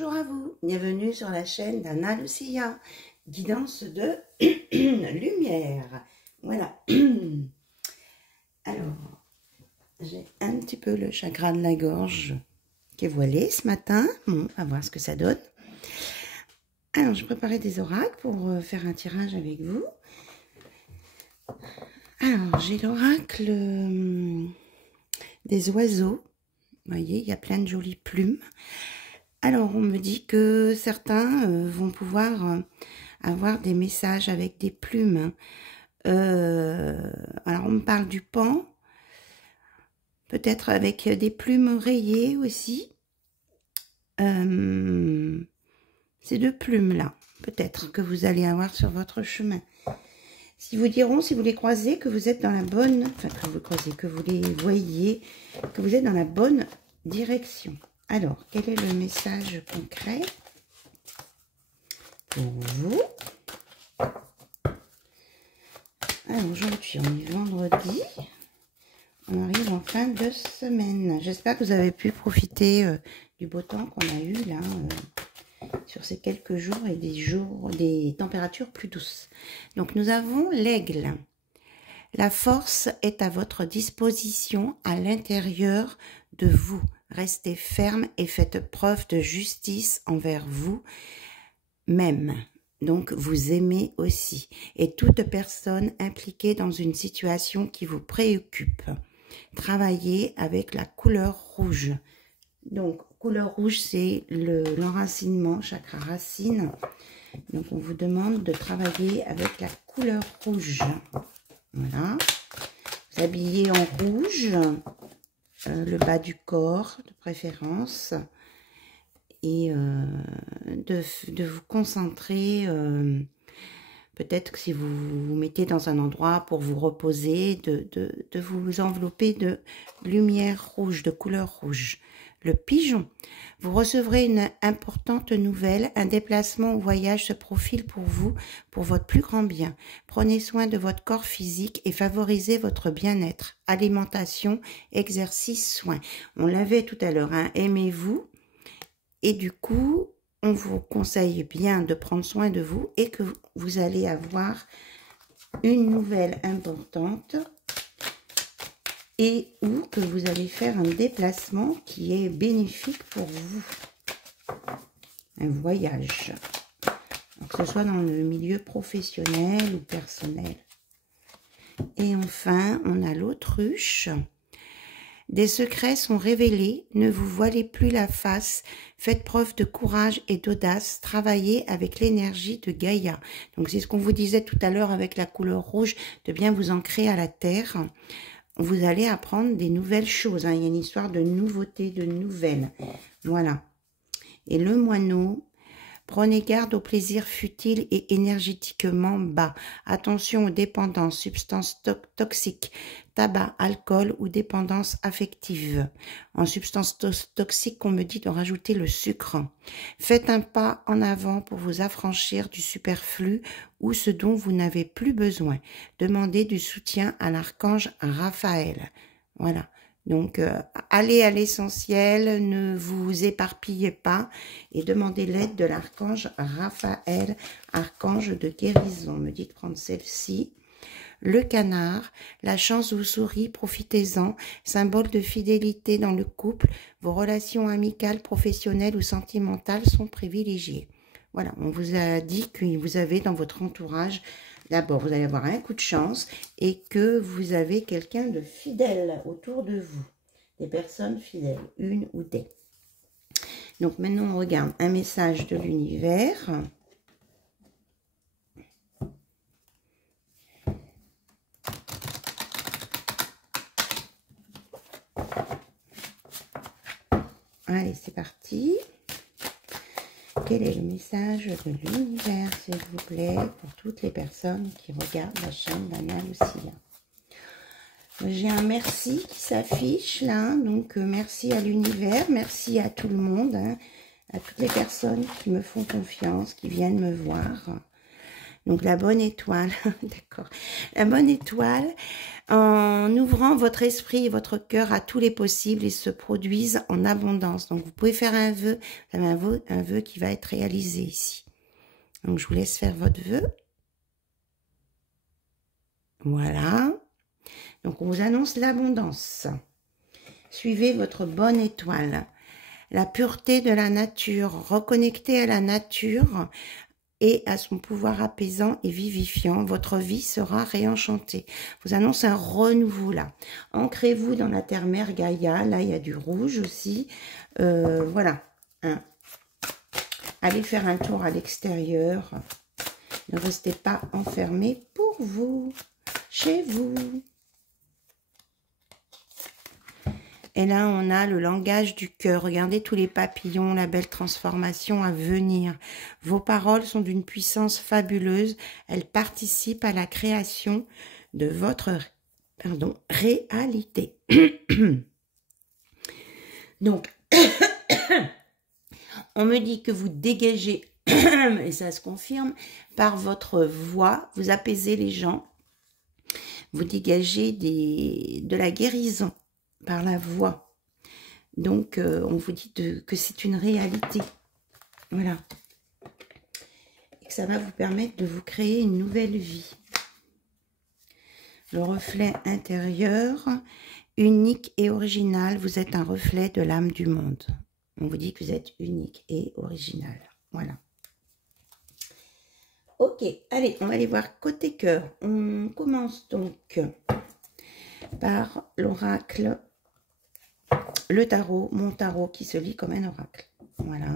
Bonjour à vous, bienvenue sur la chaîne d'Anna Lucia, guidance de lumière. Voilà. Alors, j'ai un petit peu le chakra de la gorge qui est voilé ce matin. Bon, on va voir ce que ça donne. Alors, je préparais des oracles pour faire un tirage avec vous. Alors, j'ai l'oracle des oiseaux. Vous voyez, il y a plein de jolies plumes. Alors, on me dit que certains vont pouvoir avoir des messages avec des plumes. Alors, on me parle du paon, peut-être avec des plumes rayées aussi. Ces deux plumes-là, peut-être que vous allez avoir sur votre chemin. Si vous diront, si vous les croisez, que vous êtes dans la bonne, enfin que vous croisez, que vous les voyez, que vous êtes dans la bonne direction. Alors, quel est le message concret pour vous? Alors, aujourd'hui, on est vendredi. On arrive en fin de semaine. J'espère que vous avez pu profiter du beau temps qu'on a eu là sur ces quelques jours et des températures plus douces. Donc, nous avons l'aigle. La force est à votre disposition à l'intérieur de vous. Restez ferme et faites preuve de justice envers vous-même. Donc, vous aimez aussi. Et toute personne impliquée dans une situation qui vous préoccupe. Travaillez avec la couleur rouge. Donc, couleur rouge, c'est l'enracinement, chakra racine. Donc, on vous demande de travailler avec la couleur rouge. Voilà. Vous habillez en rouge, le bas du corps de préférence. Et de vous concentrer, peut-être que si vous vous mettez dans un endroit pour vous reposer, de vous envelopper de lumière rouge, de couleur rouge. Le pigeon, vous recevrez une importante nouvelle, un déplacement ou voyage se profile pour vous, pour votre plus grand bien. Prenez soin de votre corps physique et favorisez votre bien-être. Alimentation, exercice, soins. On l'avait tout à l'heure, hein, aimez-vous. Et du coup, on vous conseille bien de prendre soin de vous et que vous allez avoir une nouvelle importante et ou que vous allez faire un déplacement qui est bénéfique pour vous. Un voyage. Donc, que ce soit dans le milieu professionnel ou personnel. Et enfin, on a l'autruche. Des secrets sont révélés, ne vous voilez plus la face, faites preuve de courage et d'audace, travaillez avec l'énergie de Gaïa. Donc c'est ce qu'on vous disait tout à l'heure avec la couleur rouge, de bien vous ancrer à la terre. Vous allez apprendre des nouvelles choses, hein. Il y a une histoire de nouveautés, de nouvelles. Voilà. Et le moineau, prenez garde aux plaisirs futiles et énergétiquement bas. Attention aux dépendances, substances toxiques, tabac, alcool ou dépendance affective. En substances toxiques, on me dit de rajouter le sucre. Faites un pas en avant pour vous affranchir du superflu ou ce dont vous n'avez plus besoin. Demandez du soutien à l'archange Raphaël. Voilà. Donc, allez à l'essentiel, ne vous éparpillez pas et demandez l'aide de l'archange Raphaël, archange de guérison. On me dit de prendre celle-ci. Le canard, la chance vous sourit, profitez-en, symbole de fidélité dans le couple, vos relations amicales, professionnelles ou sentimentales sont privilégiées. Voilà, on vous a dit que vous avez dans votre entourage, d'abord vous allez avoir un coup de chance et que vous avez quelqu'un de fidèle autour de vous, des personnes fidèles, une ou des. Donc maintenant on regarde un message de l'univers. Allez, c'est parti. Quel est le message de l'univers, s'il vous plaît, pour toutes les personnes qui regardent la chaîne d'Anna Lucia? J'ai un merci qui s'affiche là, donc merci à l'univers, merci à tout le monde, hein, à toutes les personnes qui me font confiance, qui viennent me voir. Donc la bonne étoile, d'accord. La bonne étoile, en ouvrant votre esprit et votre cœur à tous les possibles, ils se produisent en abondance. Donc vous pouvez faire un vœu, vous avez un vœu qui va être réalisé ici. Donc je vous laisse faire votre vœu. Voilà. Donc on vous annonce l'abondance. Suivez votre bonne étoile. La pureté de la nature, reconnectez à la nature et à son pouvoir apaisant et vivifiant. Votre vie sera réenchantée. Je vous annonce un renouveau là. Ancrez-vous dans la terre-mère Gaïa. Là, il y a du rouge aussi. Voilà. Hein. Allez faire un tour à l'extérieur. Ne restez pas enfermés pour vous, chez vous. Et là, on a le langage du cœur. Regardez tous les papillons, la belle transformation à venir. Vos paroles sont d'une puissance fabuleuse. Elles participent à la création de votre réalité. Donc, on me dit que vous dégagez, et ça se confirme, par votre voix, vous apaisez les gens. Vous dégagez de la guérison par la voix. Donc, on vous dit que c'est une réalité. Voilà. Et que ça va vous permettre de vous créer une nouvelle vie. Le reflet intérieur, unique et original. Vous êtes un reflet de l'âme du monde. On vous dit que vous êtes unique et original. Voilà. Ok, allez, on va aller voir côté cœur. On commence donc par l'oracle. Le tarot, mon tarot qui se lit comme un oracle. Voilà.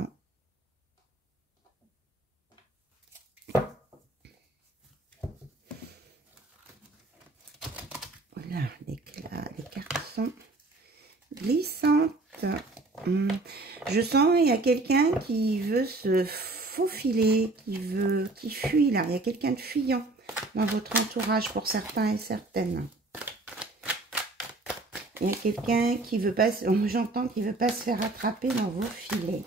Voilà, les cartes sont glissantes. Je sens il y a quelqu'un qui veut se faufiler, qui fuit là. Il y a quelqu'un de fuyant dans votre entourage pour certains et certaines. Il y a quelqu'un qui veut pas, j'entends qu'il veut pas se faire attraper dans vos filets.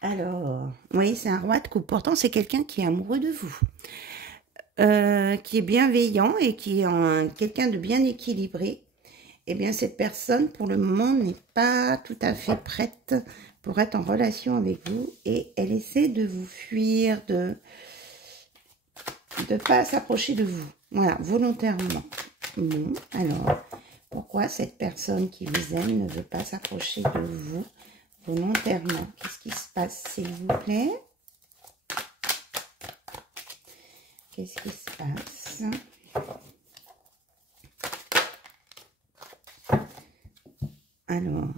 Alors, oui, c'est un roi de coupe. Pourtant, c'est quelqu'un qui est amoureux de vous, qui est bienveillant et qui est quelqu'un de bien équilibré. Eh bien, cette personne, pour le moment, n'est pas tout à fait prête pour être en relation avec vous et elle essaie de vous fuir, de pas s'approcher de vous. Voilà, volontairement. Bon, alors... Pourquoi cette personne qui vous aime ne veut pas s'approcher de vous volontairement? Qu'est-ce qui se passe, s'il vous plaît? Qu'est-ce qui se passe? Alors,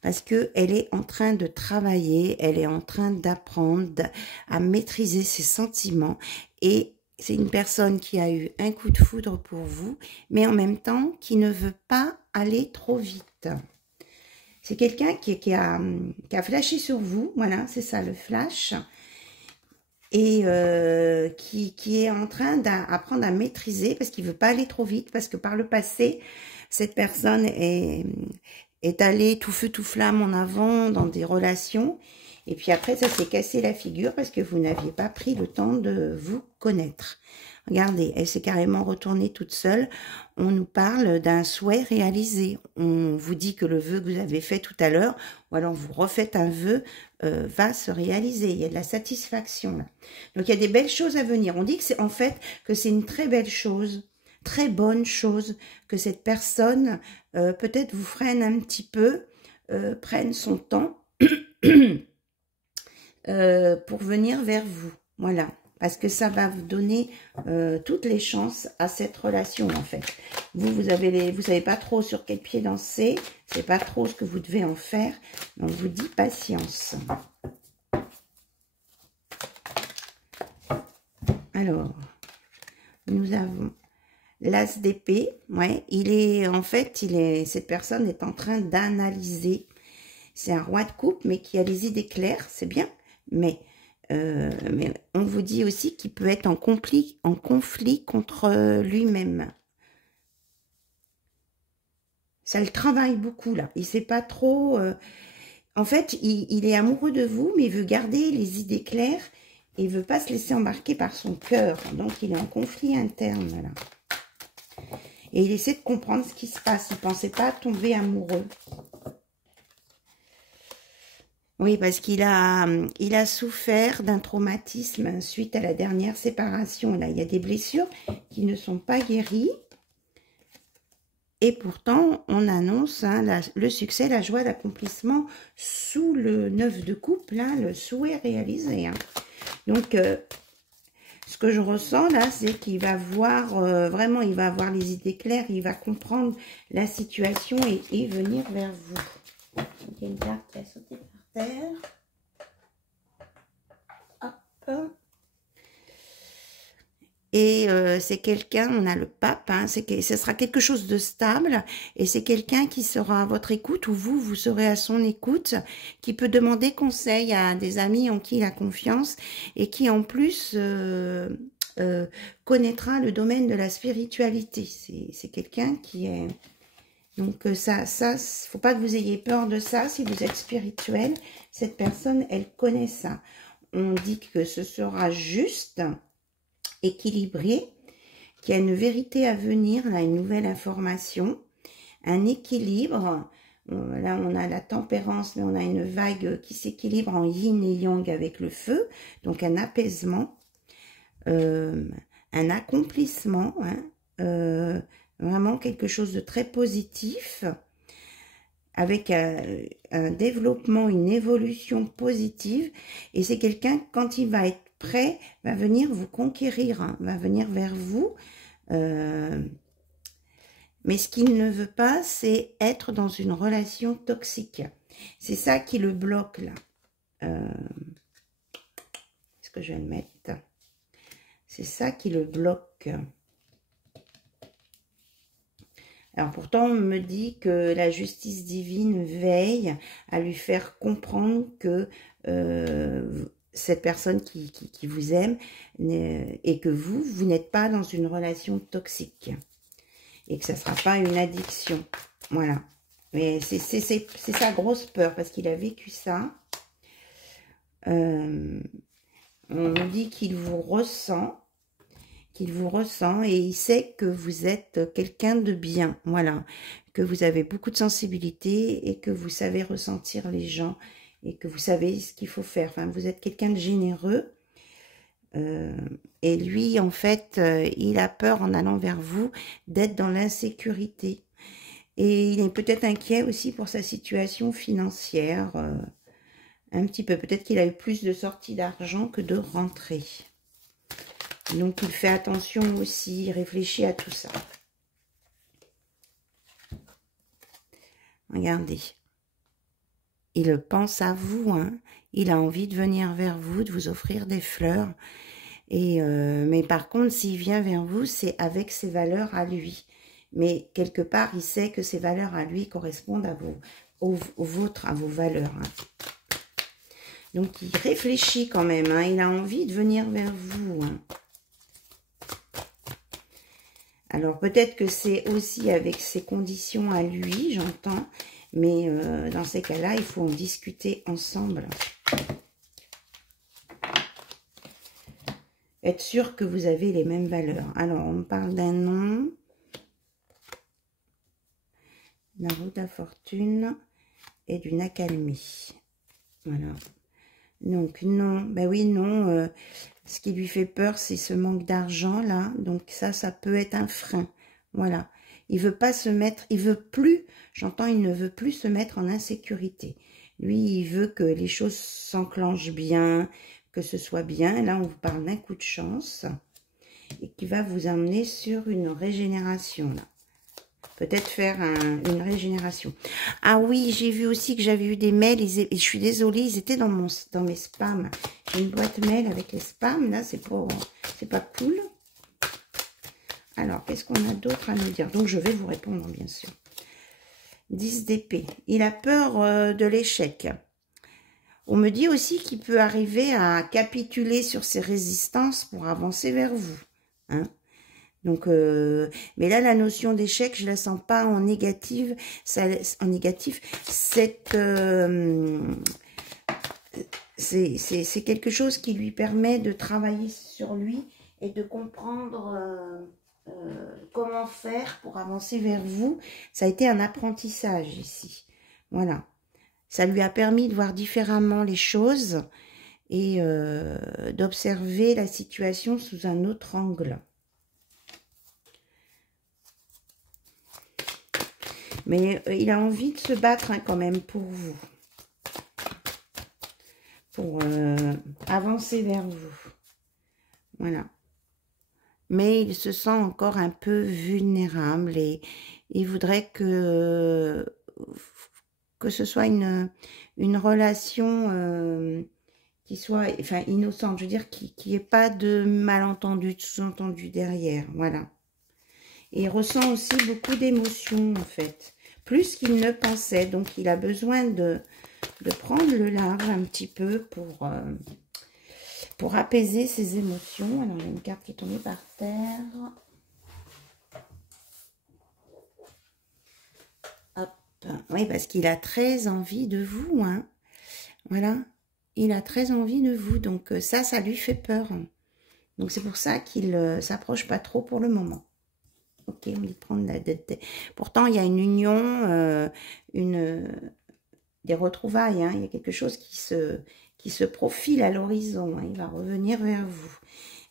parce qu'elle est en train de travailler, elle est en train d'apprendre à maîtriser ses sentiments et c'est une personne qui a eu un coup de foudre pour vous, mais en même temps qui ne veut pas aller trop vite. C'est quelqu'un qui a flashé sur vous, voilà, c'est ça le flash, et qui est en train d'apprendre à maîtriser parce qu'il ne veut pas aller trop vite, parce que par le passé, cette personne est allée tout feu tout flamme en avant dans des relations, et puis après, ça s'est cassé la figure parce que vous n'aviez pas pris le temps de vous connaître. Regardez, elle s'est carrément retournée toute seule. On nous parle d'un souhait réalisé. On vous dit que le vœu que vous avez fait tout à l'heure, ou alors vous refaites un vœu, va se réaliser. Il y a de la satisfaction là. Donc il y a des belles choses à venir. On dit que c'est en fait que c'est une très belle chose, très bonne chose, que cette personne peut-être vous freine un petit peu, prenne son temps. Pour venir vers vous, voilà, parce que ça va vous donner toutes les chances à cette relation en fait. Vous savez pas trop sur quel pied danser, c'est pas trop ce que vous devez en faire, donc je vous dis patience. Alors, nous avons l'as d'épée, ouais, cette personne est en train d'analyser. C'est un roi de coupe, mais qui a les idées claires, c'est bien. Mais on vous dit aussi qu'il peut être en conflit contre lui-même. Ça le travaille beaucoup, là. Il ne sait pas trop... en fait, il est amoureux de vous, mais il veut garder les idées claires. Il ne veut pas se laisser embarquer par son cœur. Donc, il est en conflit interne, là. Et il essaie de comprendre ce qui se passe. Il ne pensait pas tomber amoureux. Oui, parce qu'il a souffert d'un traumatisme suite à la dernière séparation. Là, il y a des blessures qui ne sont pas guéries. Et pourtant, on annonce le succès, la joie, l'accomplissement sous le 9 de coupe, là, le souhait réalisé. Hein. Donc, ce que je ressens là, c'est qu'il va voir, vraiment, il va avoir les idées claires, il va comprendre la situation et venir vers vous. Il y a une carte qui a sauté par terre. Hop. Et c'est quelqu'un, on a le pape, hein, ce sera quelque chose de stable, et c'est quelqu'un qui sera à votre écoute, ou vous serez à son écoute, qui peut demander conseil à des amis en qui il a confiance, et qui en plus connaîtra le domaine de la spiritualité. C'est quelqu'un qui est... Donc ça, faut pas que vous ayez peur de ça, si vous êtes spirituel, cette personne, elle connaît ça. On dit que ce sera juste... équilibré, qu'il y a une vérité à venir, là, une nouvelle information, un équilibre. Là, on a la tempérance, mais on a une vague qui s'équilibre en yin et yang avec le feu, donc un apaisement, un accomplissement, hein, vraiment quelque chose de très positif, avec un développement, une évolution positive, et c'est quelqu'un, quand il va être prêt, va venir vous conquérir, hein, va venir vers vous, mais ce qu'il ne veut pas, c'est être dans une relation toxique. C'est ça qui le bloque, là. Est-ce que je vais le mettre? C'est ça qui le bloque. Alors pourtant, on me dit que la justice divine veille à lui faire comprendre que cette personne qui vous aime et que vous n'êtes pas dans une relation toxique et que ça ne sera pas une addiction. Voilà. Mais c'est sa grosse peur parce qu'il a vécu ça. On me dit qu'il vous ressent. Et il sait que vous êtes quelqu'un de bien, voilà, que vous avez beaucoup de sensibilité et que vous savez ressentir les gens et que vous savez ce qu'il faut faire. Enfin, vous êtes quelqu'un de généreux et lui, en fait, il a peur en allant vers vous d'être dans l'insécurité et il est peut-être inquiet aussi pour sa situation financière, un petit peu. Peut-être qu'il a eu plus de sorties d'argent que de rentrées. Donc, il fait attention aussi, il réfléchit à tout ça. Regardez. Il pense à vous, hein. Il a envie de venir vers vous, de vous offrir des fleurs. Et mais par contre, s'il vient vers vous, c'est avec ses valeurs à lui. Mais quelque part, il sait que ses valeurs à lui correspondent à vos valeurs. Hein. Donc, il réfléchit quand même. Hein. Il a envie de venir vers vous. Hein. Alors, peut-être que c'est aussi avec ses conditions à lui, j'entends. Mais dans ces cas-là, il faut en discuter ensemble. Être sûr que vous avez les mêmes valeurs. Alors, on me parle d'un nom. La roue de la fortune et d'une accalmie. Voilà. Donc, non. Ben oui, non. Ce qui lui fait peur, c'est ce manque d'argent, là. Donc, ça peut être un frein. Voilà. Il veut pas se mettre, il veut plus, j'entends, il ne veut plus se mettre en insécurité. Lui, il veut que les choses s'enclenchent bien, que ce soit bien. Là, on vous parle d'un coup de chance et qui va vous amener sur une régénération, là. Peut-être faire une régénération. Ah oui, j'ai vu aussi que j'avais eu des mails, et je suis désolée, ils étaient dans mes spams. J'ai une boîte mail avec les spams, là, c'est pas cool. Alors, qu'est-ce qu'on a d'autre à nous dire? Donc, je vais vous répondre, bien sûr. 10 d'épée. Il a peur de l'échec. On me dit aussi qu'il peut arriver à capituler sur ses résistances pour avancer vers vous. Hein? Donc, mais là, la notion d'échec, je la sens pas en négative. c'est quelque chose qui lui permet de travailler sur lui et de comprendre comment faire pour avancer vers vous. Ça a été un apprentissage ici. Voilà. Ça lui a permis de voir différemment les choses et d'observer la situation sous un autre angle. Mais il a envie de se battre hein, quand même pour vous. Pour avancer vers vous. Voilà. Mais il se sent encore un peu vulnérable et il voudrait que ce soit une relation qui soit enfin, innocente. Je veux dire, qu'il n'y ait pas de malentendu, de sous-entendu derrière. Voilà. Et il ressent aussi beaucoup d'émotions, en fait. Plus qu'il ne pensait. Donc, il a besoin de prendre le large un petit peu pour apaiser ses émotions. Alors, il y a une carte qui est tombée par terre. Hop. Oui, parce qu'il a très envie de vous. Hein. Voilà. Il a très envie de vous. Donc, ça lui fait peur. Donc, c'est pour ça qu'il ne s'approche pas trop pour le moment. Ok, on dit prendre la dette. Pourtant, il y a une union, des retrouvailles. Hein. Il y a quelque chose qui se profile à l'horizon. Hein. Il va revenir vers vous.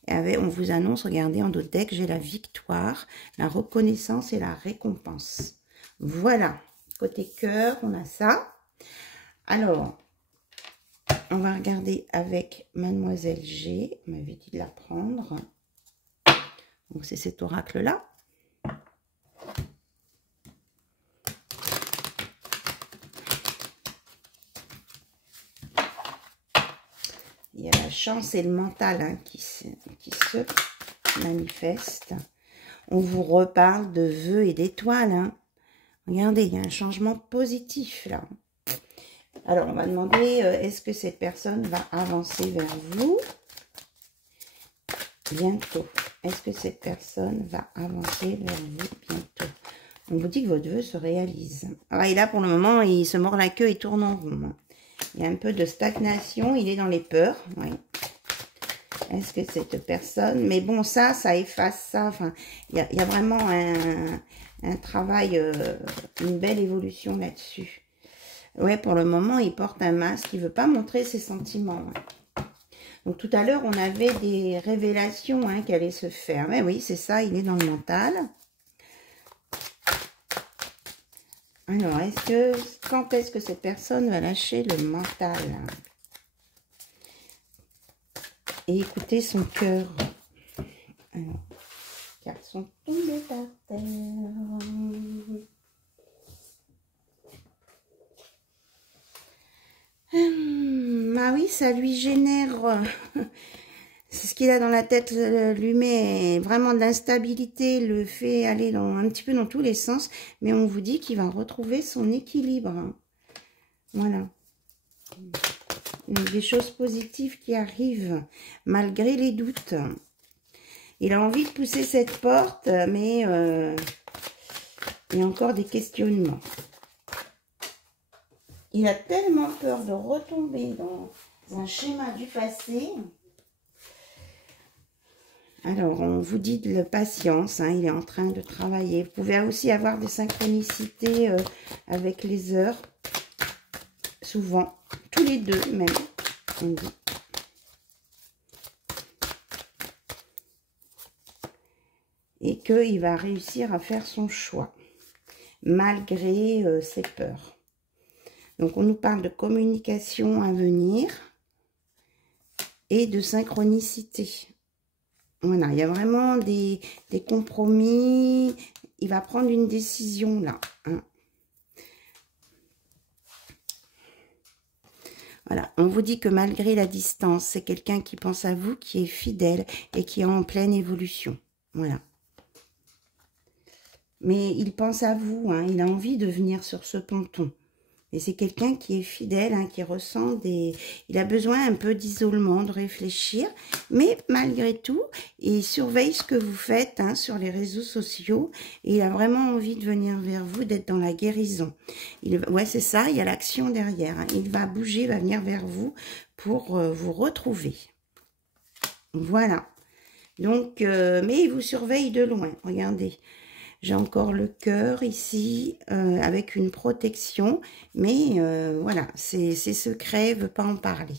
Et on vous annonce, regardez, en dos de deck, j'ai la victoire, la reconnaissance et la récompense. Voilà. Côté cœur, on a ça. Alors, on va regarder avec Mademoiselle G. On m'avait dit de la prendre. Donc, c'est cet oracle-là. Il y a la chance et le mental hein, qui se manifestent. On vous reparle de vœux et d'étoiles. Hein. Regardez, il y a un changement positif là. Alors, on va demander, est-ce que cette personne va avancer vers vous bientôt? Est-ce que cette personne va avancer vers vous bientôt? On vous dit que votre vœu se réalise. Alors, et là, pour le moment, il se mord la queue et tourne en rond. Il y a un peu de stagnation, il est dans les peurs. Oui. Est-ce que cette personne... Mais bon, ça efface ça. Enfin, il y a vraiment un travail, une belle évolution là-dessus. Ouais, pour le moment, il porte un masque. Il ne veut pas montrer ses sentiments. Donc, tout à l'heure, on avait des révélations hein, qui allaient se faire. Mais oui, c'est ça, il est dans le mental. Alors, quand est-ce que cette personne va lâcher le mental et écouter son cœur? Alors, les cartes sont tombées par terre. Ah oui, ça lui génère... C'est ce qu'il a dans la tête, lui met vraiment de l'instabilité, le fait aller un petit peu dans tous les sens. Mais on vous dit qu'il va retrouver son équilibre. Hein. Voilà. Des choses positives qui arrivent, malgré les doutes. Il a envie de pousser cette porte, mais il y a encore des questionnements. Il a tellement peur de retomber dans un schéma du passé... Alors, on vous dit de la patience, hein, il est en train de travailler. Vous pouvez aussi avoir des synchronicités avec les heures, souvent, tous les deux même, on dit. Et qu'il va réussir à faire son choix, malgré ses peurs. Donc, on nous parle de communication à venir et de synchronicité. Voilà, il y a vraiment des compromis. Il va prendre une décision là. Hein. Voilà, on vous dit que malgré la distance, c'est quelqu'un qui pense à vous, qui est fidèle et qui est en pleine évolution. Voilà. Mais il pense à vous, hein, il a envie de venir sur ce ponton. Et c'est quelqu'un qui est fidèle, hein, qui ressent des... Il a besoin un peu d'isolement, de réfléchir. Mais malgré tout, il surveille ce que vous faites, hein, sur les réseaux sociaux. Et il a vraiment envie de venir vers vous, d'être dans la guérison. Ouais, c'est ça, il y a l'action derrière. Hein. Il va bouger, va venir vers vous pour vous retrouver. Voilà. Donc, mais il vous surveille de loin. Regardez. J'ai encore le cœur ici, avec une protection, mais voilà, c'est secret, il ne veut pas en parler.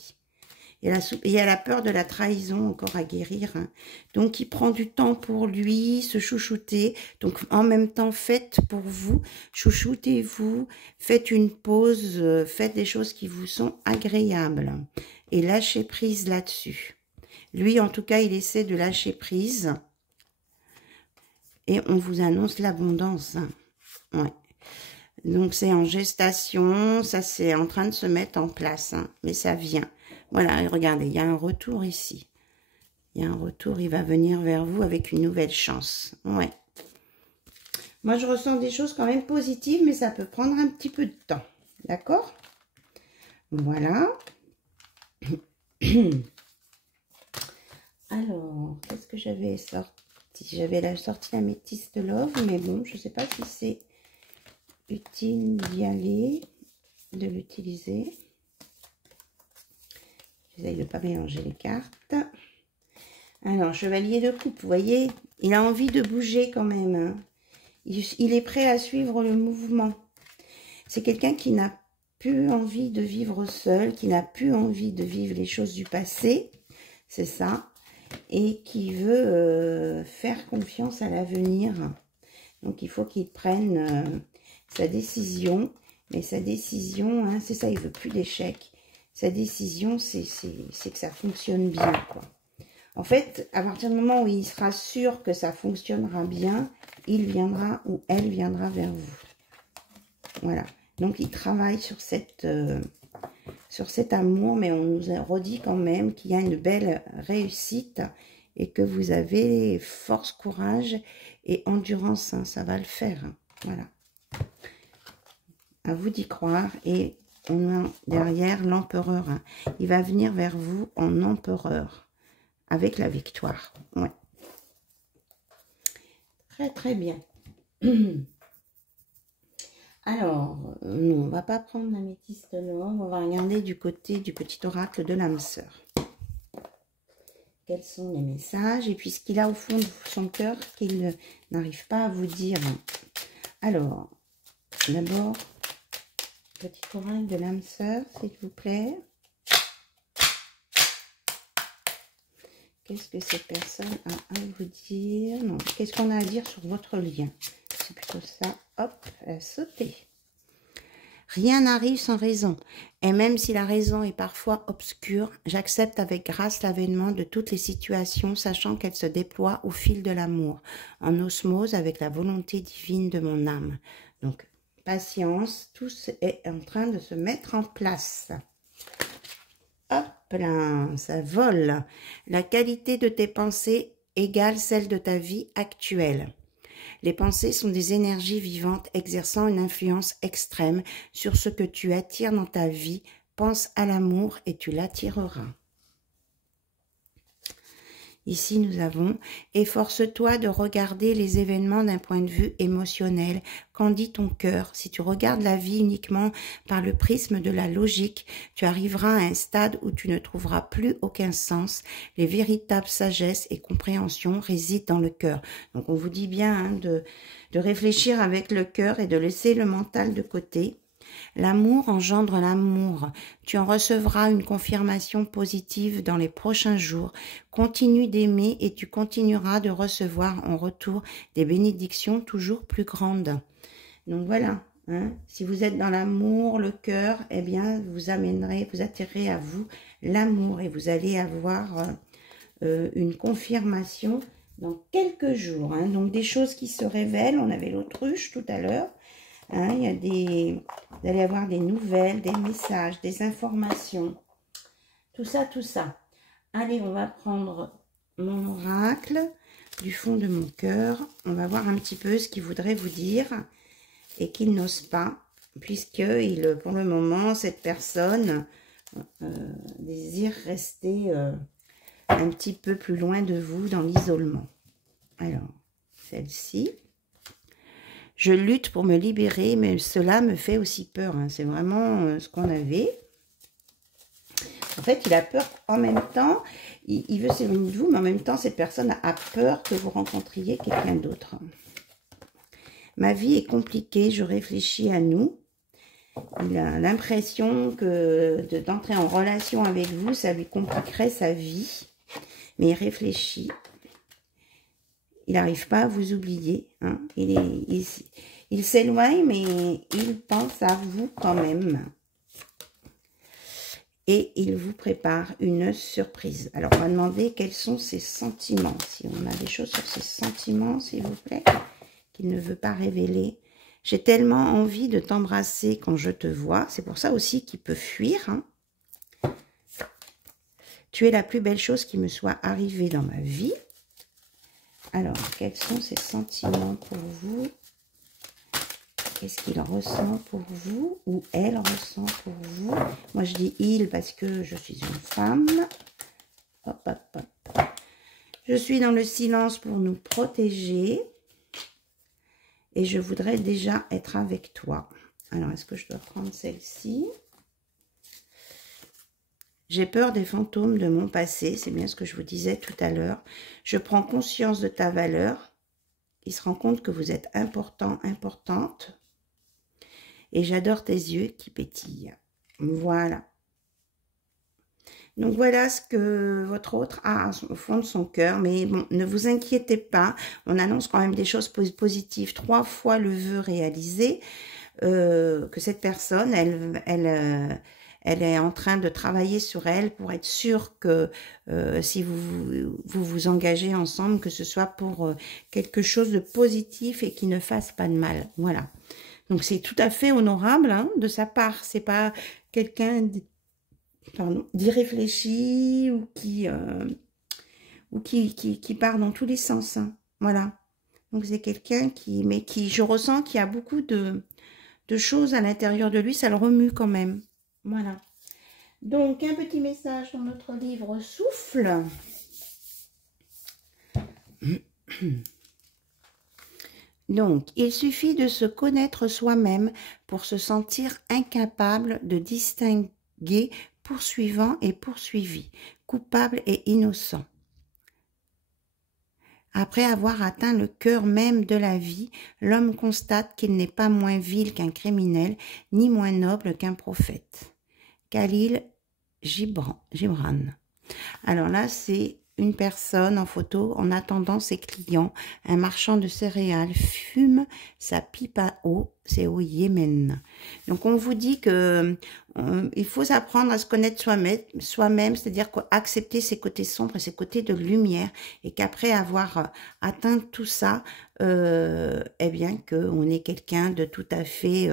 Il y a la peur de la trahison encore à guérir. Hein. Donc, il prend du temps pour lui, se chouchouter. Donc, en même temps, faites pour vous, chouchoutez-vous, faites une pause, faites des choses qui vous sont agréables. Et lâchez prise là-dessus. Lui, en tout cas, il essaie de lâcher prise. Et on vous annonce l'abondance. Hein. Ouais. Donc, c'est en gestation. Ça, c'est en train de se mettre en place. Hein. Mais ça vient. Voilà, regardez, il y a un retour ici. Il y a un retour. Il va venir vers vous avec une nouvelle chance. Ouais. Moi, je ressens des choses quand même positives, mais ça peut prendre un petit peu de temps. D'accord? Voilà. Alors, qu'est-ce que j'avais sorti? J'avais sorti la métisse de Love, mais bon, je ne sais pas si c'est utile d'y aller, de l'utiliser. J'essaye de ne pas mélanger les cartes. Alors, chevalier de coupe, vous voyez, il a envie de bouger quand même. Hein. Il est prêt à suivre le mouvement. C'est quelqu'un qui n'a plus envie de vivre seul, qui n'a plus envie de vivre les choses du passé. C'est ça. Et qui veut faire confiance à l'avenir. Donc, il faut qu'il prenne sa décision. Mais sa décision, hein, c'est ça, il ne veut plus d'échec. Sa décision, c'est que ça fonctionne bien, quoi. En fait, à partir du moment où il sera sûr que ça fonctionnera bien, il viendra ou elle viendra vers vous. Voilà. Donc, il travaille sur cet amour, mais on nous a redit quand même qu'il y a une belle réussite et que vous avez force, courage et endurance. Hein, ça va le faire. Hein, voilà. À vous d'y croire. Et on a derrière l'empereur. Hein. Il va venir vers vous en empereur avec la victoire. Ouais. Très, très bien. Alors, non, on ne va pas prendre la métisse de l'or, on va regarder du côté du petit oracle de l'âme sœur. Quels sont les messages et puis ce qu'il a au fond de son cœur qu'il n'arrive pas à vous dire. Alors, d'abord, petit oracle de l'âme sœur, s'il vous plaît. Qu'est-ce que cette personne a à vous dire? Non, qu'est-ce qu'on a à dire sur votre lien? C'est plutôt ça. Hop, elle a sauté. Rien n'arrive sans raison. Et même si la raison est parfois obscure, j'accepte avec grâce l'avènement de toutes les situations, sachant qu'elles se déploient au fil de l'amour, en osmose avec la volonté divine de mon âme. Donc, patience, tout est en train de se mettre en place. Hop là, ça vole. La qualité de tes pensées égale celle de ta vie actuelle. Les pensées sont des énergies vivantes exerçant une influence extrême sur ce que tu attires dans ta vie. Pense à l'amour et tu l'attireras. Ici, nous avons « Efforce-toi de regarder les événements d'un point de vue émotionnel. Qu'en dit ton cœur? Si tu regardes la vie uniquement par le prisme de la logique, tu arriveras à un stade où tu ne trouveras plus aucun sens. Les véritables sagesse et compréhension résident dans le cœur. » Donc, on vous dit bien hein, de réfléchir avec le cœur et de laisser le mental de côté. L'amour engendre l'amour. Tu en recevras une confirmation positive dans les prochains jours. Continue d'aimer et tu continueras de recevoir en retour des bénédictions toujours plus grandes. Donc voilà, hein, si vous êtes dans l'amour, le cœur, eh bien vous attirerez à vous l'amour et vous allez avoir une confirmation dans quelques jours. Hein. Donc des choses qui se révèlent, on avait l'autruche tout à l'heure. Hein, vous allez avoir des nouvelles, des messages, des informations. Tout ça, tout ça. Allez, on va prendre mon oracle du fond de mon cœur. On va voir un petit peu ce qu'il voudrait vous dire et qu'il n'ose pas. puisque pour le moment, cette personne désire rester un petit peu plus loin de vous dans l'isolement. Alors, celle-ci. Je lutte pour me libérer, mais cela me fait aussi peur. Hein. C'est vraiment ce qu'on avait. En fait, il a peur en même temps. Il veut s'éloigner de vous, mais en même temps, cette personne a peur que vous rencontriez quelqu'un d'autre. Ma vie est compliquée, je réfléchis à nous. Il a l'impression que d'entrer en relation avec vous, ça lui compliquerait sa vie. Mais il réfléchit. Il n'arrive pas à vous oublier. Hein. Il s'éloigne, mais il pense à vous quand même. Et il vous prépare une surprise. Alors, on va demander quels sont ses sentiments. Si on a des choses sur ses sentiments, s'il vous plaît, qu'il ne veut pas révéler. J'ai tellement envie de t'embrasser quand je te vois. C'est pour ça aussi qu'il peut fuir. Hein. Tu es la plus belle chose qui me soit arrivée dans ma vie. Alors, quels sont ses sentiments pour vous? Qu'est-ce qu'il ressent pour vous? Ou elle ressent pour vous? Moi, je dis il parce que je suis une femme. Hop, hop, hop. Je suis dans le silence pour nous protéger. Et je voudrais déjà être avec toi. Alors, est-ce que je dois prendre celle-ci? J'ai peur des fantômes de mon passé. C'est bien ce que je vous disais tout à l'heure. Je prends conscience de ta valeur. Il se rend compte que vous êtes important, importante. Et j'adore tes yeux qui pétillent. Voilà. Donc, voilà ce que votre autre a au fond de son cœur. Mais bon, ne vous inquiétez pas. On annonce quand même des choses positives. 3 fois le vœu réalisé. Que cette personne, elle est en train de travailler sur elle pour être sûre que si vous engagez ensemble, que ce soit pour quelque chose de positif et qui ne fasse pas de mal. Voilà. Donc, c'est tout à fait honorable hein, de sa part. C'est pas quelqu'un d'irréfléchi ou qui part dans tous les sens. Hein. Voilà. Donc, c'est quelqu'un je ressens qu'il y a beaucoup de choses à l'intérieur de lui. Ça le remue quand même. Voilà. Donc, un petit message dans notre livre Souffle. Donc, il suffit de se connaître soi-même pour se sentir incapable de distinguer poursuivant et poursuivi, coupable et innocent. Après avoir atteint le cœur même de la vie, l'homme constate qu'il n'est pas moins vil qu'un criminel, ni moins noble qu'un prophète. Khalil Gibran. Alors là, c'est une personne en photo en attendant ses clients. Un marchand de céréales fume sa pipe à eau. C'est au Yémen. Donc, on vous dit que il faut apprendre à se connaître soi-même, c'est-à-dire accepter ses côtés sombres et ses côtés de lumière, et qu'après avoir atteint tout ça, eh bien, qu'on est quelqu'un de tout à fait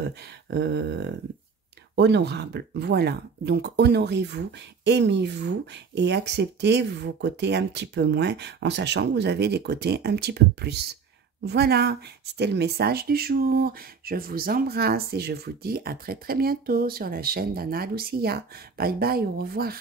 honorable. Voilà, donc honorez-vous, aimez-vous et acceptez vos côtés un petit peu moins en sachant que vous avez des côtés un petit peu plus. Voilà, c'était le message du jour. Je vous embrasse et je vous dis à très très bientôt sur la chaîne d'Anna Lucia. Bye bye, au revoir.